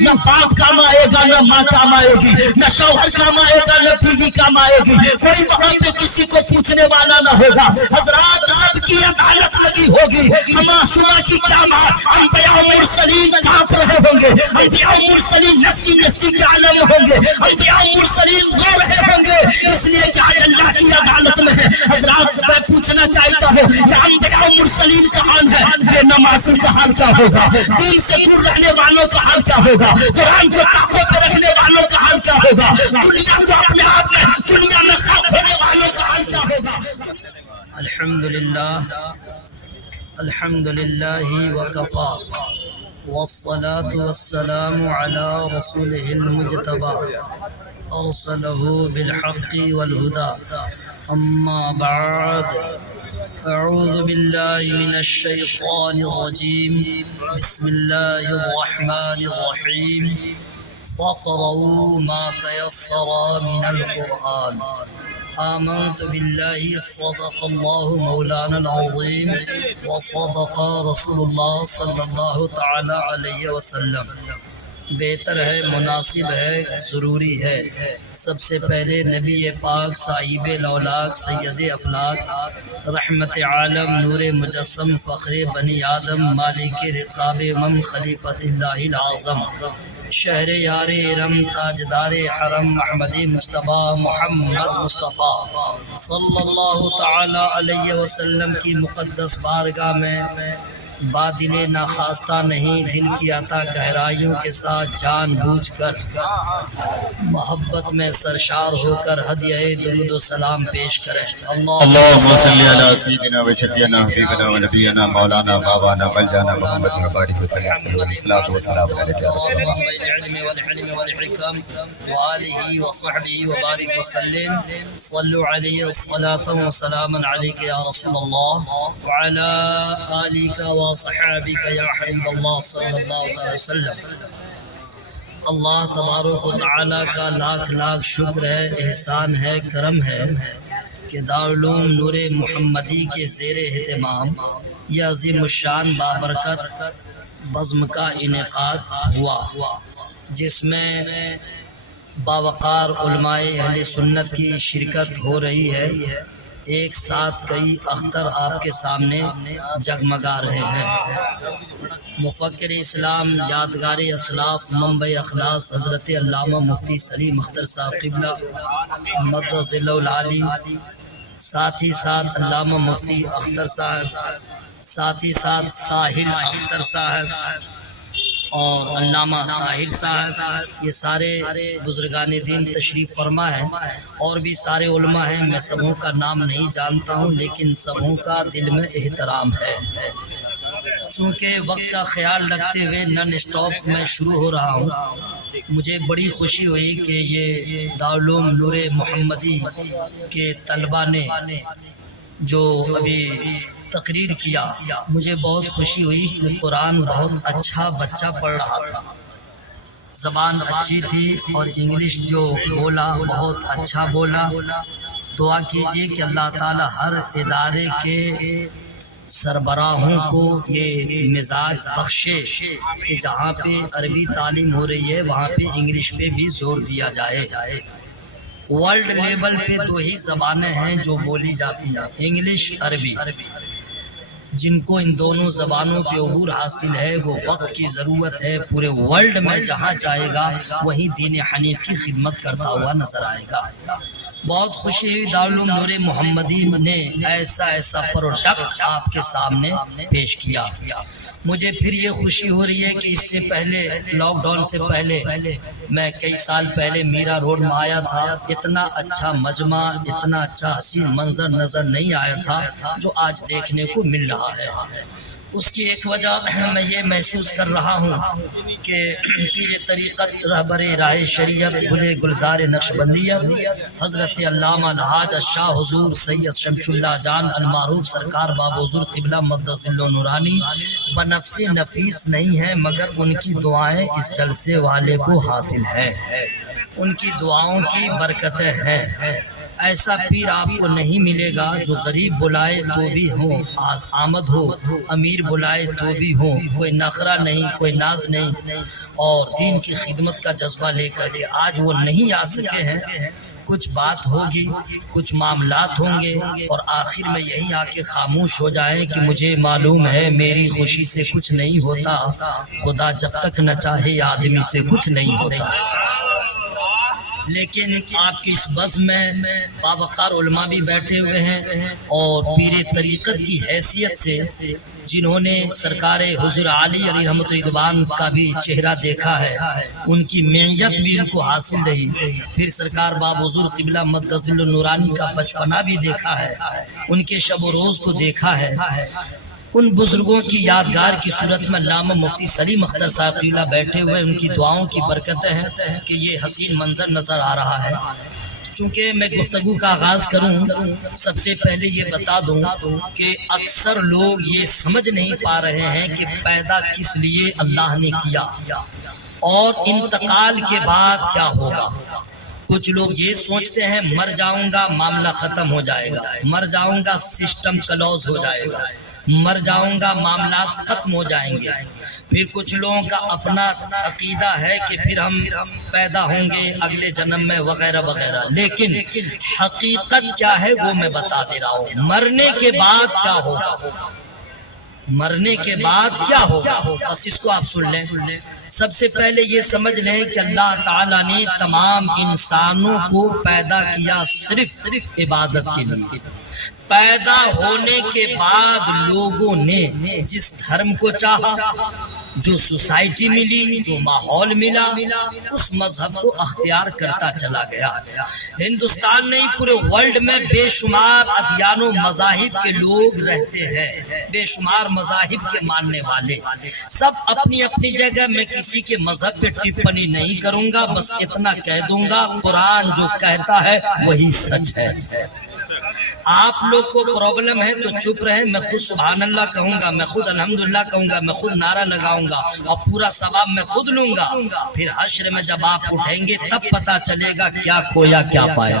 نہ باپ کام آئے گا، نہ ماں کام آئے گی، نہ شوہر کام آئے گا، نہ بیوی کام آئے گی، کوئی وہاں پہ کسی کو پوچھنے والا نہ ہوگا۔ حضرات آپ کی عدالت لگی ہوگی، ہما شما کی کیا بات، انبیاء و مرسلین کانپ رہے ہوں گے، انبیاء و مرسلین نفسی نفسی کے عالم ہوں گے، انبیاء و مرسلین رو رہے ہوں گے، اس لیے کہ آج اللہ کی عدالت میں ہے۔ حضرات میں پوچھنا چاہتا ہوں کہ انبیاء و مرسلین کا حال ہے، بے نمازوں کا حال کیا ہوگا، دین سے دور رہنے والوں کا حال کیا ہوگا، قرآن کو طاقت پہ رکھنے والوں کا حال کیا ہوگا، دنیا کو اپنے آپ میں دنیا میں خاک ہونے والوں کا حال کیا ہوگا۔ الحمدللہ وکفا والصلاة والسلام على رسوله المجتبى ارسلہ بالحق والہدى اما بعد اعوذ باللہ من الشیطان الرجیم بسم اللہ الرحمن الرحیم فاقرؤوا ما تيسر من القرآن آمنت باللہ صدق اللہ مولانا العظیم وصدق رسول اللہ صلی اللہ تعالی علیہ وسلم۔ بہتر ہے، مناسب ہے، ضروری ہے سب سے پہلے نبی پاک صاحب لولاک سید افلاک رحمت عالم نور مجسم فخر بنی آدم مالک رقاب امم خلیفۃ اللہ العظم شہر یار ارم تاجدار حرم احمدی مصطفیٰ محمد مصطفیٰ صلی اللہ تعالی علیہ وسلم کی مقدس بارگاہ میں بادل ناخواستہ نہیں، دل کی عطا گہرائیوں کے ساتھ جان بوجھ کر محبت میں سرشار ہو کر ہدیہ درود و سلام پیش کریں۔ اللہم صلی علی سیدنا و شفیعنا حبیبنا و نبینا مولانا بابانا ملجانا محمد مبارک وسلم الصلاۃ والسلام علیک یا رسول اللہ بالعلم والحلم والحکم وآلہ وصحبہ وبارک وسلم صلوا علیہ الصلاۃ والسلام علیک یا رسول اللہ وعلی آلک وصحابک یا حبیب اللہ صلی اللہ علیہ وسلم۔ اللہ تبارک و تعالیٰ کا لاکھ لاکھ شکر ہے، احسان ہے، کرم ہے کہ دارالعلوم نور محمدی کے زیر اہتمام یہ عظیم الشان بابرکت بزم کا انعقاد ہوا، جس میں باوقار علماء اہل سنت کی شرکت ہو رہی ہے۔ ایک ساتھ کئی اختر آپ کے سامنے جگمگا رہے ہیں۔ مفکر اسلام، یادگار اسلاف، منبع اخلاص حضرت علامہ مفتی سلیم اختر صاحب قبلہ مقدس ذلہ العالی، ساتھ ہی ساتھ علامہ مفتی اختر صاحب، ساتھ ہی ساتھ ساحل اختر صاحب اور علامہ طاہر صاحب، یہ سارے بزرگان دین تشریف فرما ہیں، اور بھی سارے علماء ہیں۔ میں سبوں کا نام نہیں جانتا ہوں، لیکن سبوں کا دل میں احترام ہے۔ چونکہ وقت کا خیال رکھتے ہوئے نن اسٹاپ میں شروع ہو رہا ہوں، مجھے بڑی خوشی ہوئی کہ یہ دارالعلوم نور محمدی کے طلبہ نے جو ابھی تقریر کیا، مجھے بہت خوشی ہوئی کہ قرآن بہت اچھا بچہ پڑھ رہا تھا، زبان اچھی تھی، اور انگلش جو بولا بہت اچھا بولا۔ دعا کیجئے کہ اللہ تعالی ہر ادارے کے سربراہوں کو یہ مزاج بخشے کہ جہاں پہ عربی تعلیم ہو رہی ہے وہاں پہ انگلش پہ بھی زور دیا جائے۔ ورلڈ لیول پہ دو ہی زبانیں ہیں جو بولی جاتی ہیں، انگلش، عربی۔ جن کو ان دونوں زبانوں پہ عبور حاصل ہے وہ وقت کی ضرورت ہے، پورے ورلڈ میں جہاں جائے گا وہیں دین حنیف کی خدمت کرتا ہوا نظر آئے گا۔ بہت خوشی ہوئی دارالعلوم نور محمدی نے ایسا پروڈکٹ آپ کے سامنے پیش کیا۔ مجھے پھر یہ خوشی ہو رہی ہے کہ اس سے پہلے، لاک ڈاؤن سے پہلے، میں کئی سال پہلے میرا روڈ میں آیا تھا، اتنا اچھا مجمع، اتنا اچھا حسین منظر نظر نہیں آیا تھا جو آج دیکھنے کو مل رہا ہے۔ اس کی ایک وجہ میں یہ محسوس کر رہا ہوں کہ پیر طریقت رہبر راہ شریعت گلے گلزار نقشبندیت حضرت علامہ الحاج شاہ حضور سید شمس اللہ جان المعروف سرکار باب حضور قبلہ مقدس ذلہ نورانی بنفس نفیس نہیں ہے، مگر ان کی دعائیں اس جلسے والے کو حاصل ہیں، ان کی دعاؤں کی برکتیں ہیں۔ ایسا پیر آپ کو نہیں ملے گا جو غریب بلائے تو بھی ہوں، آمد ہو، امیر بلائے تو بھی ہوں، کوئی نخرہ نہیں، کوئی ناز نہیں، اور دین کی خدمت کا جذبہ لے کر کے آج وہ نہیں آ سکے ہیں. کچھ بات ہوگی، کچھ معاملات ہوں گے اور آخر میں یہی آ کے خاموش ہو جائیں کہ مجھے معلوم ہے میری خوشی سے کچھ نہیں ہوتا، خدا جب تک نہ چاہے آدمی سے کچھ نہیں ہوتا. لیکن آپ کی اس بزم میں باوقار علماء بھی بیٹھے ہوئے ہیں اور پیر طریقت کی حیثیت سے جنہوں نے سرکار حضور علی علیہ رحمت رضوان کا بھی چہرہ دیکھا ہے، ان کی معیت بھی ان کو حاصل رہی. پھر سرکار باب حضور قبلہ مدظل النورانی کا بچپنا بھی دیکھا ہے، ان کے شب و روز کو دیکھا ہے. ان بزرگوں کی یادگار کی صورت میں علامہ مفتی سلیم اختر صاحب قبلہ بیٹھے ہوئے، ان کی دعاؤں کی برکتیں ہیں کہ یہ حسین منظر نظر آ رہا ہے. چونکہ میں گفتگو کا آغاز کروں، سب سے پہلے یہ بتا دوں کہ اکثر لوگ یہ سمجھ نہیں پا رہے ہیں کہ پیدا کس لیے اللہ نے کیا اور انتقال کے بعد کیا ہوگا. کچھ لوگ یہ سوچتے ہیں مر جاؤں گا معاملہ ختم ہو جائے گا، مر جاؤں گا سسٹم کلوز ہو جائے گا، مر جاؤں گا معاملات ختم ہو جائیں گے. پھر کچھ لوگوں کا اپنا عقیدہ ہے کہ پھر ہم پیدا ہوں گے اگلے جنم میں وغیرہ وغیرہ. لیکن حقیقت کیا ہے وہ میں بتا دے رہا ہوں. مرنے کے بعد کیا ہوگا، مرنے کے بعد کیا ہوگا، بس اس کو آپ سن لیں. سب سے پہلے یہ سمجھ لیں کہ اللہ تعالیٰ نے تمام انسانوں کو پیدا کیا صرف عبادت کے لیے. پیدا ہونے کے بعد لوگوں نے جس دھرم کو چاہا، جو سوسائٹی ملی، جو ماحول ملا، اس مذہب کو اختیار کرتا چلا گیا. ہندوستان نہیں پورے ورلڈ میں بے شمار ادیان و مذاہب کے لوگ رہتے ہیں، بے شمار مذاہب کے ماننے والے. سب اپنی اپنی جگہ. میں کسی کے مذہب پہ ٹپنی نہیں کروں گا، بس اتنا کہہ دوں گا قرآن جو کہتا ہے وہی سچ ہے. آپ لوگ کو پرابلم ہے تو چپ رہے. میں خود سبحان اللہ کہوں گا، میں خود الحمدللہ کہوں گا، میں خود نعرہ لگاؤں گا اور پورا ثواب میں خود لوں گا. پھر حشر میں جب آپ اٹھیں گے تب پتا چلے گا کیا کھویا کیا پایا.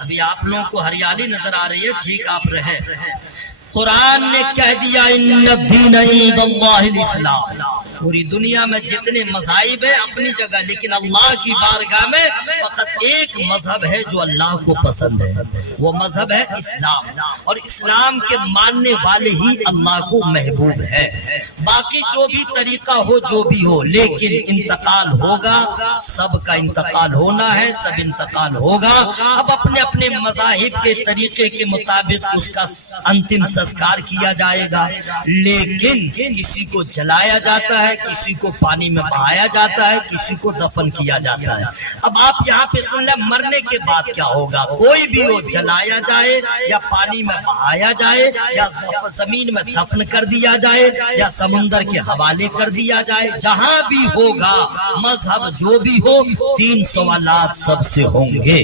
ابھی آپ لوگوں کو ہریالی نظر آ رہی ہے، ٹھیک آپ رہے. قرآن نے کہہ دیا ان الدین عند اللہ الاسلام. پوری دنیا میں جتنے مذاہب ہیں اپنی جگہ، لیکن اللہ کی بارگاہ میں فقط ایک مذہب ہے جو اللہ کو پسند ہے، وہ مذہب ہے اسلام. اور اسلام کے ماننے والے ہی اللہ کو محبوب ہے. باقی جو بھی طریقہ ہو، جو بھی ہو، لیکن انتقال ہوگا. سب کا انتقال ہونا ہے، سب انتقال ہوگا. اب اپنے اپنے مذاہب کے طریقے کے مطابق اس کا انتم سنسکار کیا جائے گا. لیکن کسی کو جلایا جاتا ہے، کسی کو پانی میں بہایا جاتا ہے، کسی کو دفن کیا جاتا ہے. اب آپ یہاں پہ سن لیں مرنے کے بعد کیا ہوگا. کوئی بھی ہو، جلایا جائے یا پانی میں بہایا جائے یا زمین میں دفن کر دیا جائے یا سمندر کے حوالے کر دیا جائے، جہاں بھی ہوگا مذہب جو بھی ہو، 3 سوالات سب سے ہوں گے.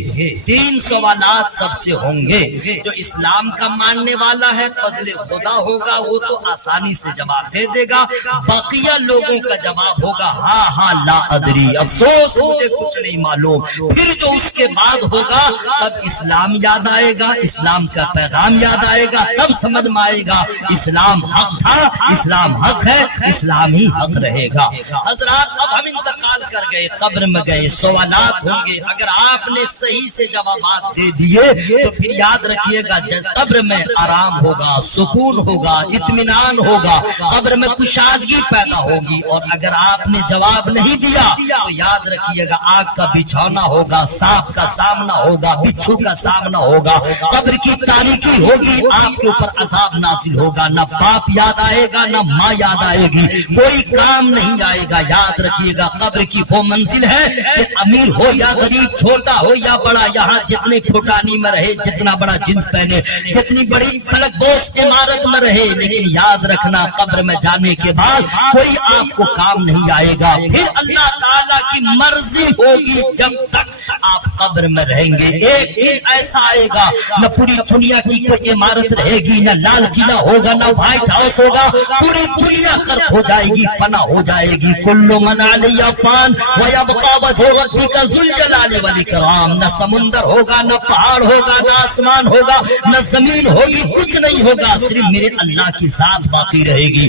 3 سوالات سب سے ہوں گے. جو اسلام کا ماننے والا ہے فضل خدا ہوگا، وہ تو آسانی سے جواب دے دے گا. بقیہ لوگوں کا جواب ہوگا ہاں ہاں لا ادری، افسوس مجھے کچھ نہیں معلوم. پھر جو اس کے بعد ہوگا تب اسلام یاد آئے گا، اسلام کا پیغام یاد آئے گا. تب سمجھ میں آئے گا اسلام حق تھا، اسلام حق ہے، اسلام ہی حق رہے گا. حضرات اب ہم انتقال کر گئے، قبر میں گئے، سوالات ہوں گے. اگر آپ نے صحیح سے جوابات دے دیے تو پھر یاد رکھیے گا قبر میں آرام ہوگا، سکون ہوگا، اطمینان ہوگا، قبر میں کشادگی پیدا ہوگی. اور اگر آپ نے جواب نہیں دیا تو یاد رکھیے گا آگ کا بچھونا ہوگا، سانپ کا سامنا ہوگا، بچھو کا سامنا ہوگا، قبر کی تاریکی ہوگی، آپ کے اوپر عذاب نازل ہوگا. نہ باپ یاد آئے گا، نہ ماں یاد آئے گی، کوئی کام نہیں آئے گا. یاد رکھیے گا قبر کی وہ منزل ہے کہ امیر ہو یا غریب، چھوٹا ہو یا بڑا، یہاں جتنے پھٹانی میں رہے، جتنا بڑا جنس پہنے، جتنی بڑی فلک بوس عمارت میں رہے، لیکن یاد رکھنا قبر میں جانے کے بعد کوئی آپ کو کام نہیں آئے گا. پھر اللہ تعالیٰ کی مرضی ہوگی جب تک آپ قبر میں رہیں گے. ایک دن ایسا آئے گا نہ پوری دنیا کی کوئی عمارت رہے گی، نہ لال قلعہ ہوگا، نہ وائٹ ہاؤس ہوگا. پوری دنیا غرق ہو جائے گی، فنا ہو جائے گی. کل من علیہ فان ویبقی وجہ ربک ذو الجلال والاکرام. نہ سمندر ہوگا، نہ پہاڑ ہوگا، نہ آسمان ہوگا، نہ زمین ہوگی، کچھ نہیں ہوگا. صرف میرے اللہ کی ذات باقی رہے گی.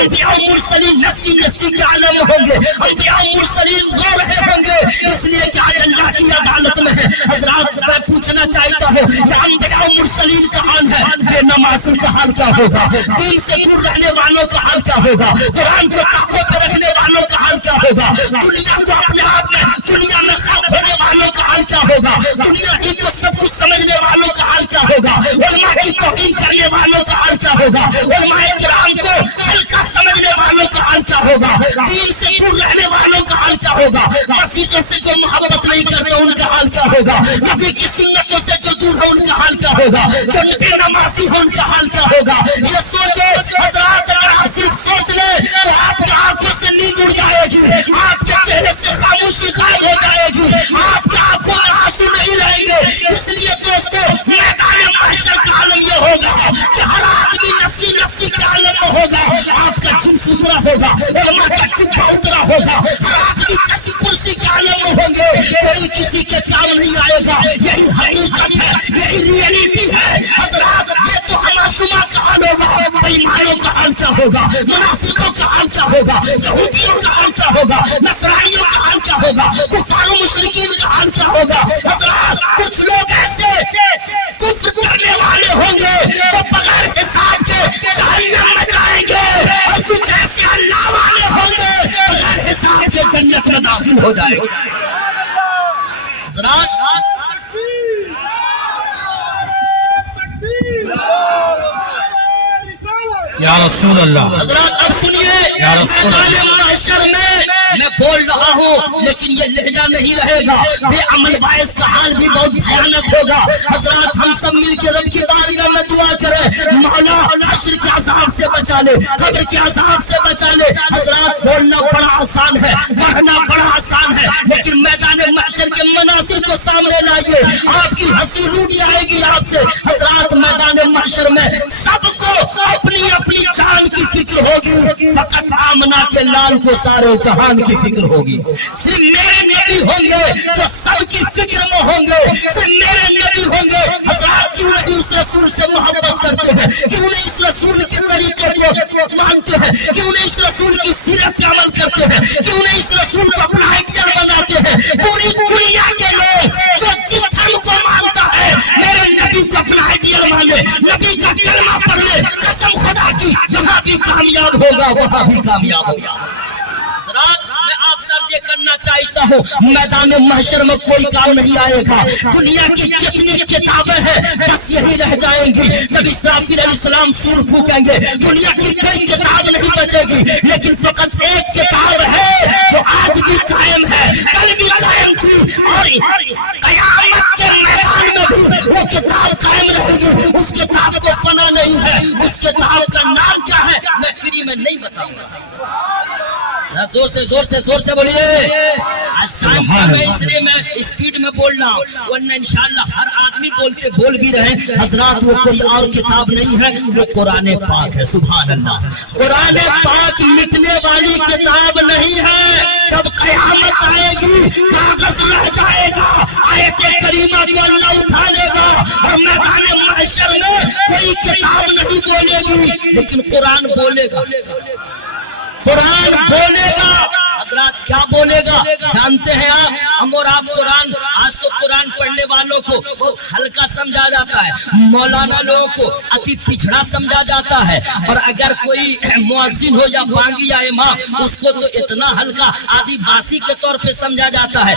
انبیاء و مرسلین نفسی نفسی کے عالم میں ہوں گے، انبیاء و مرسلین رو رہے ہوں گے، اس لیے کہ آج اللہ کی عدالت میں ہے۔ حضرات میں پوچھنا چاہتا ہوں کہ انبیاء و مرسلین کا حال ہے، بے نمازوں کا حال کیا ہوگا، دین سے دور رہنے والوں کا حال کیا ہوگا، قرآن کو طاقتوں پہ رکھنے والوں کا حال کیا ہوگا، دنیا کو اپنے آپ میں دنیا میں خلق ہونے والوں کا حال کیا ہوگا، دنیا ہی کو سب کچھ سمجھنے والوں کا حال کیا ہوگا، علماء کی توہین کرنے والوں کا حال کیا ہوگا، علماء کرام کو ہلکا سمجھنے والوں کا حال کیا ہوگا، دین سے دور رہنے والوں کا حال کیا ہوگا، مسیحوں سے جو محبت نہیں کرتے ان کا حال کیا ہوگا، نبی کی سنتوں سے جو دور ہے ان کا حال کیا ہوگا، جو نبی نمازی ہے ان کا حال کیا ہوگا۔ یہ سوچے حضرات، اگر آپ صرف سوچ لیں تو آپ کی آنکھوں سے نیند اڑ جائے گی، آپ کے چہرے سے خاموشی غائب ہو جائے گی، آپ کی آنکھوں میں آنسو نہیں رہیں گے۔ اس لیے دوستو، میدان محشر کا عالم یہ ہوگا کہ ہر آدمی نفسی نفسی کے عالم میں ہوگا، آپ کا جنس اترا ہوگا، علماء کا جبہ اترا ہوگا، ہر آدمی کسی کرسی کے عالم میں ہوں گے، کوئی کسی کے کام نہیں آئے گا۔ یہی حقیقت ہے، یہی ریئلٹی ہے۔ حضرات، یہ تو ہمارا شما کا حال ہوگا، بےایمانوں کا حال کیا ہوگا، منافقوں کا حال کیا ہوگا، یہودیوں کا حال کیا ہوگا، نصرانیوں کا حال کیا ہوگا، کفار و مشرکین کا حال کیا ہوگا۔ حضرات، کچھ لوگ ایسے کفر کرنے والے ہوں گے جو بغیر حساب کے جہنم میں جائیں گے، اور کچھ ایسے اللہ والے ہوں گے بغیر حساب کے جنت میں داخل ہو جائیں گے۔ حضرات، یا رسول اللہ، حضرات اب سنیے، یا رسول اللہ، میدان محشر میں بول رہا ہوں لیکن یہ لہجہ نہیں رہے گا، بے عمل باعث کا حال بھی بہت بھیانک ہوگا۔ حضرات، ہم سب مل کے رب کی بارگاہ میں دعا کریں، مولا حشر کے عذاب سے بچا لے، قبر کے عذاب سے بچا لے۔ حضرات، بولنا بڑا آسان ہے، پڑھنا بڑا آسان ہے، لیکن میدان محشر کے مناظر کو سامنے لائیے، آپ کی ہنسی روٹ جائے گی آپ سے۔ حضرات، میدان محشر میں سب کو اپنی اپنی جان کی فکر ہوگی، فقط آمنہ کے لال کو سارے جہان کی فکر ہوگی۔ صرف میرے نبی ہوں گے جو سب کی فکر میں ہوں گے، صرف میرے نبی ہوں گے۔ حضرات، کیوں نہیں اس رسول سے محبت کرتے ہیں، کیوں نہیں اس رسول کے طریقے کو مانتے ہیں، کیوں نہیں اس رسول کی سیرت سے عمل کرتے ہیں، کیوں نہیں اس رسول کو اپنا آئیڈیل بناتے ہیں۔ پوری دنیا کے لوگ جو جس دھرم کو مانتا ہے، میرے نبی کو اپنا آئیڈیل مانے، نبی کا کلمہ پڑھ لے، قسم خدا کی یہاں بھی کامیاب ہوگا، وہاں بھی کامیاب ہوگا۔ حضرات، میں آپ سے عرض کرنا چاہتا ہوں، میدان محشر میں کوئی کام نہیں آئے گا، دنیا کی جتنی کتابیں ہیں بس یہی رہ جائیں گی۔ جب اسرافیل علیہ السلام سور پھونکیں گے، دنیا کی کوئی کتاب نہیں بچے گی، لیکن فقط ایک کتاب ہے جو آج بھی قائم ہے، کل بھی قائم تھی، اور قیامت کے میدان میں بھی وہ کتاب قائم رہے گی۔ اس کتاب کو فنا نہیں ہے، اس کتاب کا نام کیا ہے میں فری میں نہیں بتاؤں گا۔ زور سے بولیے۔ اس لیے میں اسپیڈ میں بول رہا ہوں، ورنہ انشاءاللہ ہر آدمی بول بھی رہے۔ حضرات، وہ کوئی اور کتاب نہیں ہے، وہ قرآن پاک ہے۔ سبحان اللہ، قرآن پاک مٹنے والی کتاب نہیں ہے۔ جب قیامت آئے گی، کاغذ رہ جائے گا، آیت کریمہ کو اللہ اٹھا لے گا، اور میدان محشر میں کوئی کتاب نہیں بولے گی، لیکن قرآن بولے گا، قرآن بولے گا۔ حضرات، کیا بولے گا جانتے ہیں آپ؟ ہم اور آپ قرآن، آج تو قرآن پڑھنے والوں کو بہت ہلکا سمجھا جاتا ہے، مولانا لوگوں کو اتی پچھڑا سمجھا جاتا ہے، اور اگر کوئی مؤذن ہو یا بانگی یا امام، اس کو تو اتنا ہلکا آدھی باسی کے طور پہ سمجھا جاتا ہے،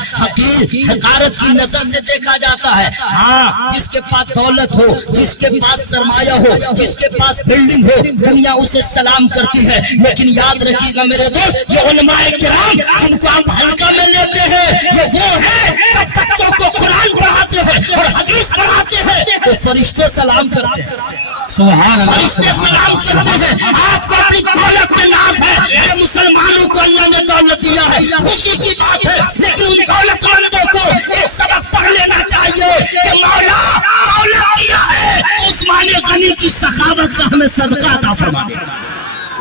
حقارت کی نظر سے دیکھا جاتا ہے۔ ہاں، جس کے پاس دولت ہو، جس کے پاس سرمایہ ہو، جس کے پاس بلڈنگ ہو، دنیا اسے سلام کرتی ہے، لیکن یاد رکھیے گا میرے دوست، یہ علماء کرام جن کو آپ ہلکا میں لیتے ہیں، یہ وہ ہے جب بچوں کو قرآن پڑھاتے ہیں اور حدیث پڑھاتے ہیں تو فرشتے سلام کرتے ہیں، سبحان اللہ، فرشتے سلام کرتے ہیں۔ آپ کو اپنی دولت میں ناز ہے کہ مسلمانوں کو اللہ نے دولت دیا ہے، خوشی کی بات ہے، لیکن ان دولت مندوں کو ایک سبق پڑھ لینا چاہیے کہ مولا دولت دیا ہے تو عثمان غنی کی سخاوت کا ہمیں صدقہ عطا فرما دے۔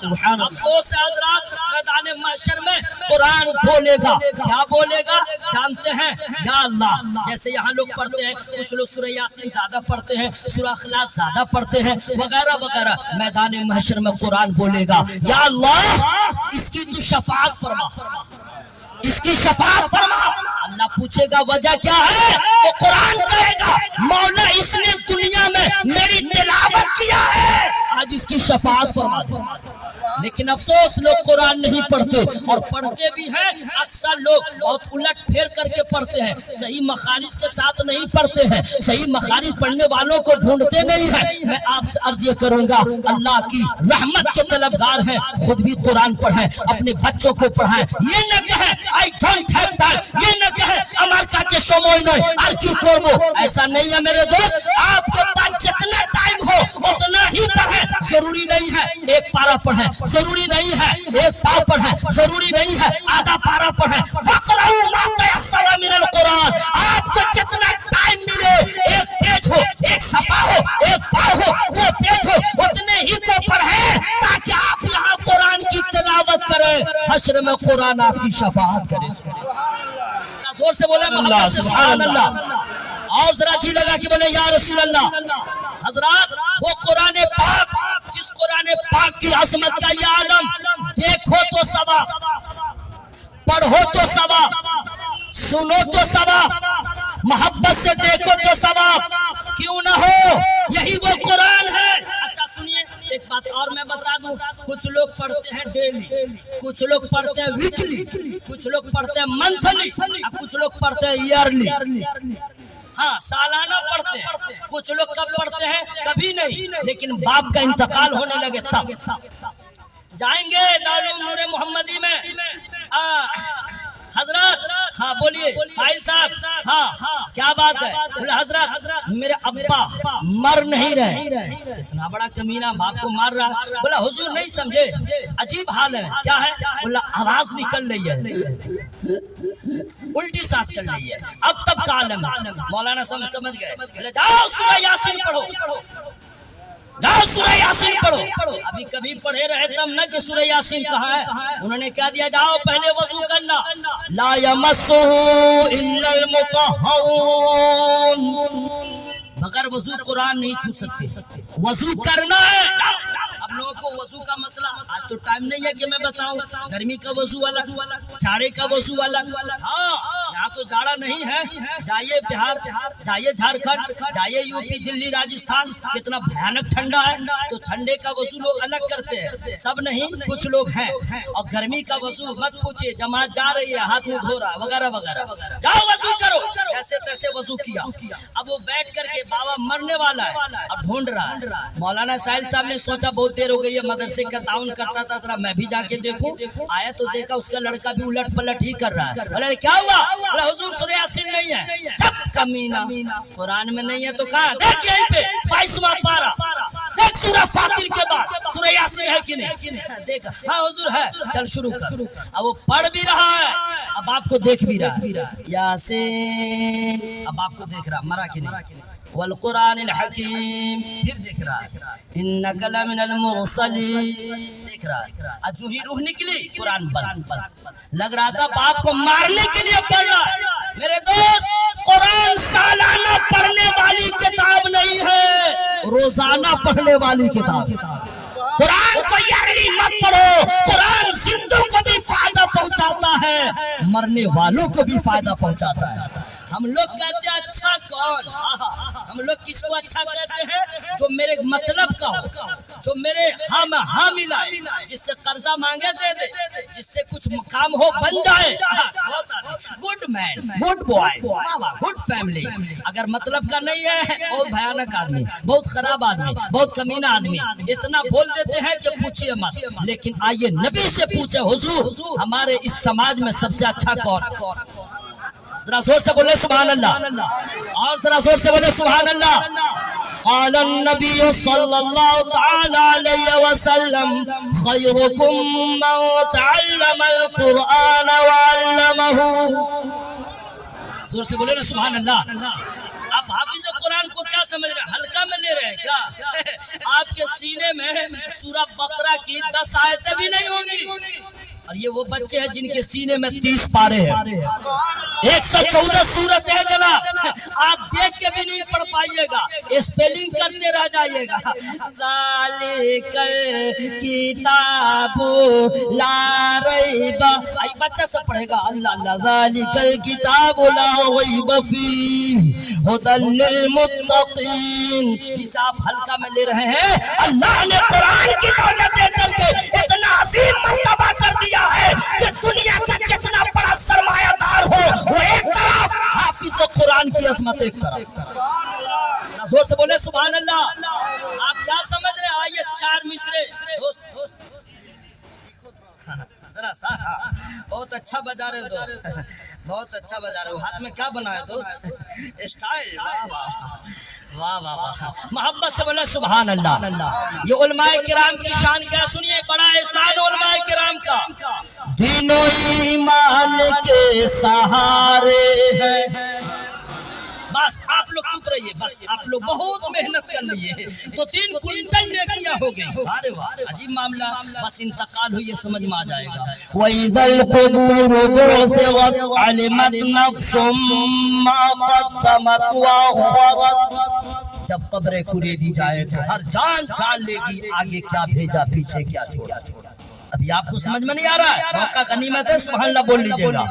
سبحان اللہ. افسوس ہے حضرات میدان محشر میں قرآن بولے گا. کیا بولے گا جانتے ہیں؟ یا اللہ. جیسے یہاں لوگ پڑھتے ہیں، کچھ لوگ سورہ یاسین زیادہ پڑھتے ہیں، سورہ اخلاص زیادہ پڑھتے ہیں وغیرہ وغیرہ. میدان محشر میں قرآن بولے گا یا اللہ اس کی تو شفاعت فرما، اس کی شفاعت فرما. اللہ پوچھے گا وجہ کیا ہے؟ وہ قرآن کہے گا مولا اس نے دنیا میں میری تلاوت کیا ہے، آج اس کی شفاعت فرما دے. لیکن افسوس لوگ قرآن نہیں پڑھتے، اور پڑھتے بھی ہیں اکثر لوگ بہت الٹ پھیر کر کے پڑھتے ہیں، صحیح مخارج کے ساتھ نہیں پڑھتے ہیں، صحیح مخارج پڑھنے والوں کو ڈھونڈتے نہیں ہیں. میں آپ سے عرض یہ کروں گا اللہ کی رحمت کے طلبگار ہیں، خود بھی قرآن پڑھیں، اپنے بچوں کو پڑھائیں. یہ نہ کہیں I don't have time، یہ نہ کہیں আমার কাছে সময় নয় আর কি করব. ایسا نہیں ہے میرے دوست. آپ کے پاس جتنا ٹائم ہو اتنا ہی پڑھیں. ضروری نہیں ہے ایک پارہ پڑھیں، ضروری نہیں ہے ایک پاؤ پڑھیں، ضروری نہیں ہے آدھا پارہ پڑھیں. فَقْرَؤُوا مَا تَيَسَّرَ مِنَ الْقُرْآنِ. آپ کو جتنا ٹائم ملے، ایک پیج ہو، ایک صفحہ ہو، ایک پاؤ ہو، دو پیج ہو، اتنے ہی کو پڑھیں تاکہ آپ یہاں قرآن کی تلاوت کریں، حشر میں قرآن آپ کی شفاعت کرے. زور سے بولے محمد سے سبحان اللہ. اور ذرا جی لگا کہ بولے یا رسول اللہ. حضرات وہ قرآن پاک، جس قرآن پاک کی عظمت کا یہ عالم، دیکھو تو ثواب، پڑھو تو ثواب، سنو تو ثواب، محبت سے دیکھو تو ثواب. کیوں نہ ہو یہی وہ قرآن ہے. اچھا سنیے ایک بات اور میں بتا دوں. کچھ لوگ پڑھتے ہیں ڈیلی، کچھ لوگ پڑھتے ہیں ویکلی، کچھ لوگ پڑھتے ہیں منتھلی، کچھ لوگ پڑھتے ہیں ایئرلی. ہاں سالانہ پڑھتے ہیں. کچھ لوگ کب پڑھتے ہیں؟ کبھی نہیں. لیکن باپ کا انتقال ہونے لگے تب جائیں گے دارالعلوم نور محمدی میں. حضرات ہاں بولیے ساحل صاحب. ہاں کیا بات ہے؟ بولے حضرت میرے ابا مر نہیں رہے. اتنا بڑا کمینہ باپ کو مار رہا. بولا حضور نہیں سمجھے، عجیب حال ہے. کیا ہے؟ بولا آواز نکل رہی ہے، الٹی سانس چل رہی ہے. اب تب کا عالم ہے. مولانا سمجھ گئے. بولے جاؤ سورہ یاسین پڑھو، جاؤ سورہ یاسین پڑھو. ابھی کبھی پڑھے رہے تم نہ کہ سورہ یاسین کہاں ہے. انہوں نے کہہ دیا جاؤ پہلے وضو کرنا. لا یمسہ الا المطہرون. مگر وضو قرآن نہیں چھو سکتے، وضو کرنا ہے. اب لوگوں کو وضو کا مسئلہ آج تو ٹائم نہیں ہے کہ میں بتاؤں. گرمی کا وضو الگ، جاڑے کا وضو الگ. ہاں یہاں تو جاڑا نہیں ہے. جائیے بہار، جائیے جھارکھنڈ، جائیے یو پی، دلی، راجستھان، کتنا بھیانک ٹھنڈا ہے. تو ٹھنڈے کا وضو لوگ الگ کرتے ہیں، سب نہیں کچھ لوگ ہیں. اور گرمی کا وضو مت پوچھئے، جماعت جا رہی ہے ہاتھ منہ دھو رہا وغیرہ وغیرہ. جاؤ وضو کرو. ایسے تیسے وضو کیا. اب وہ بیٹھ کر کے بابا مرنے والا ہے، اب ڈھونڈ رہا ہے. مولانا ساحل صاحب نے سوچا بہت دیر ہو گئی ہے، مدرسے کا تعاون کرتا تھا، ذرا میں بھی جا کے دیکھوں. آیا تو دیکھا اس کا لڑکا بھی الٹ پلٹ ہی کر رہا ہے. بولے کیا ہوا؟ بولے حضور سورہ یاسین نہیں ہے. چپ کمینہ، قرآن میں نہیں ہے تو کہاں؟ دیکھ یہیں پہ 22واں پارہ، دیکھ سورہ فاتر کے بعد سورہ یاسین ہے کہ نہیں؟ دیکھا ہاں حضور ہے. چل شروع کر. اب وہ پڑھ بھی رہا ہے، اب آپ کو دیکھ بھی رہا ہے. یاسین اب آپ کو دیکھ رہا، مرا کہ نہیں؟ والقرآن الحکیم پھر دیکھ رہا ہے. انک لمن المرسلین دیکھ رہا ہے. جو ہی روح نکلی قرآن بند. لگ رہا تھا باپ کو مارنے کے لیے پڑھ رہا ہے. میرے دوست قرآن سالانہ پڑھنے والی کتاب نہیں ہے، روزانہ پڑھنے والی کتاب. قرآن کو یارلی مت پڑھو. قرآن زندوں کو بھی فائدہ پہنچاتا ہے، مرنے والوں کو بھی فائدہ پہنچاتا ہے. ہم لوگ کہتے ہیں اچھا کون؟ ہم لوگ کس کو اچھا کہتے ہیں؟ جو میرے مطلب کا ہو، جو میرے ہاں میں ہاں ملائے، جس سے قرضہ مانگے دے دے، جس سے کچھ کام ہو بن جائے. گڈ مین، گڈ بوائے، گڈ فیملی. اگر مطلب کا نہیں ہے، بہت بھیانک آدمی، بہت خراب آدمی، بہت کمینہ آدمی. اتنا بول دیتے ہیں کہ پوچھئے مت. لیکن آئیے نبی سے پوچھے حضور ہمارے اس سماج میں سب سے اچھا کون؟ ذرا زور سے بولے سبحان اللہ، اور ذرا زور سے بولے سبحان اللہ. قال النبي صلى الله تعالى عليه وسلم خيركم من تعلم القرآن وعلمه. زور سے بولے نا سبحان اللہ. اب حافظ قرآن قرآن کو کیا سمجھ رہے ہیں؟ ہلکا میں لے رہے ہیں کیا؟ آپ کے سینے میں سورہ بقرہ کی 10 آیتیں بھی نہیں ہوں گی، اور یہ وہ بچے ہیں جن کے سینے میں 30 پارے ہیں، 114 سورت ہے جناب، آپ دیکھ کے بھی نہیں پڑھ پائیے گا، اسپیلنگ کرتے رہ جائیے گا۔ ذالک الکتاب لا ریب، آئی بچہ سب پڑھے گا اللہ اللہ، ذالک الکتاب لا ریب فیہ ھدی للمتقین۔ جسے آپ ہلکا میں لے رہے ہیں، اللہ نے قرآن کی دولت دے کر کے اتنا عظیم مرتبہ کر دیا ہے کہ دنیا کا جتنا بڑا سرمایہ دار ہو وہ ایک طرف، حافظ قرآن کی عظمت ایک طرف۔ زور سے بولے سبحان اللہ۔ آپ کیا سمجھ رہے ہیں؟ آئیے 4 مصرے دوست ذرا سا، بہت اچھا بجا رہے ہو دوست، بہت اچھا بجا رہے ہو۔ ہاتھ میں کیا بنا ہے دوست؟ اسٹائل، واہ واہ واہ واہ، محبت سے بولے سبحان اللہ۔ یہ علماء کرام کی شان کیا سنیے، بڑا احسان علماء کرام کا، دین و ایمان کے سہارے ہیں۔ بس آپ لوگ چپ رہیے، بس آپ لوگ بہت محنت کر لیے تو 3 کنٹل نیکیاں ہو گئی۔ ارے واہ، عجیب معاملہ، بس انتقال ہوئی سمجھ میں آ جائے گا۔ وَإِذَا الْقُبُورُ بُعْثِرَتْ عَلِمَتْ نَفْسٌ مَّا قَدَّمَتْ وَأَخَّرَتْ۔ جب قبریں کھودی جائے تو ہر جان جان لے گی آگے کیا بھیجا پیچھے کیا چھوڑا۔ ابھی آپ کو سمجھ میں نہیں آ رہا ہے؟ موقع غنیمت ہے، سبحان اللہ بول لیجئے گا۔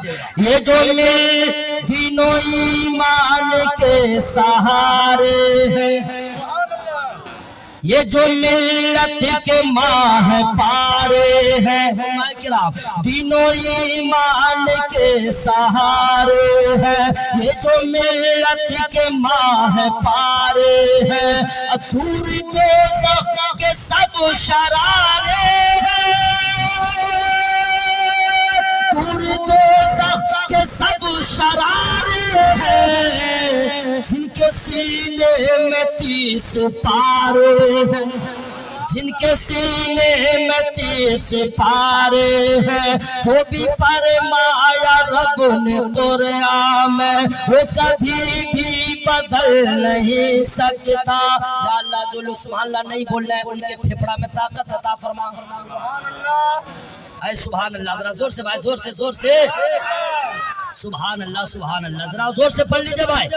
یہ جو مل دین و ایمان کے سہارے ہیں، یہ جو ملت کے ماہ پارے ہیں، دین و ایمان کے سہارے ہیں، یہ جو ملت کے ماہ پارے ہیں، دور دوزخ کے سب شرارے ہیں، دور دوزخ کے سب شرارے ہیں، جن کے سینے میں 30 پارے ہیں، جن کے سینے میں 30 پارے ہیں، جو بھی فرمایا رب نے قرآن میں وہ کبھی بھی بدل نہیں سکتا۔ یا اللہ جو لوگ سبحان اللہ نہیں بول رہے ہیں ان کے پھیپڑا میں طاقت عطا فرما۔ اے سبحان اللہ، ذرا زور سے بھائی، زور سے زور سے سبحان اللہ سبحان اللہ، ذرا زور سے پڑھ لیجئے بھائی۔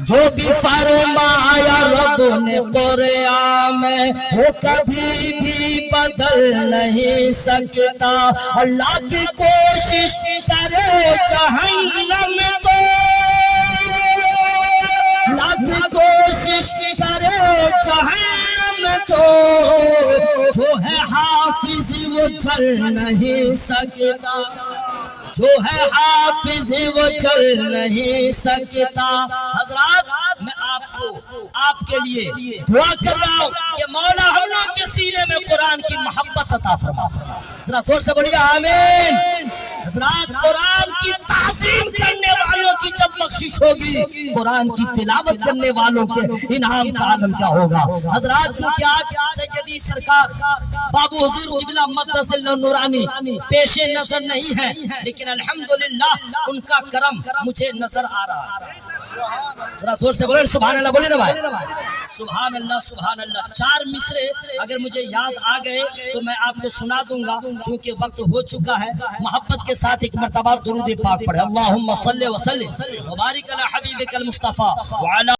جو بھی فرمایا رب نے قرآن میں وہ کبھی بھی بدل نہیں سکتا۔ اللہ کی کوشش کرے جہنم تو، اللہ کی کوشش کرے جہنم تو، جو ہے حافظ وہ جل نہیں سکتا، جو ہے حافظ وہ چل نہیں سکتا۔ حضرات میں آپ کے لیے دعا کر رہا ہوں کہ مولا ہم لوگ کے سینے میں قرآن کی محبت عطا فرما۔ ذرا زور سے بولیے آمین۔ حضرات قرآن کی تعظیم کرنے والوں کی جب بخشش ہوگی، قرآن کی تلاوت کرنے والوں کے انعام کا عالم کیا ہوگا۔ حضرات چونکہ آج سیدی سرکار بابو حضور قبلہ مقدس نورانی پیش نظر نہیں ہے، لیکن الحمدللہ ان کا کرم مجھے نظر آ رہا ہے۔ ذرا زور سے بولے سبحان اللہ، بولے نا بھائی سبحان اللہ سبحان اللہ۔ 4 مصرے اگر مجھے یاد آ گئے تو میں آپ کو سنا دوں گا، چونکہ وقت ہو چکا ہے۔ محبت کے ساتھ ایک مرتبہ درود پاک پڑھے، اللہم صلی وسلم وبارک علی حبیبک المصطفیٰ وعلی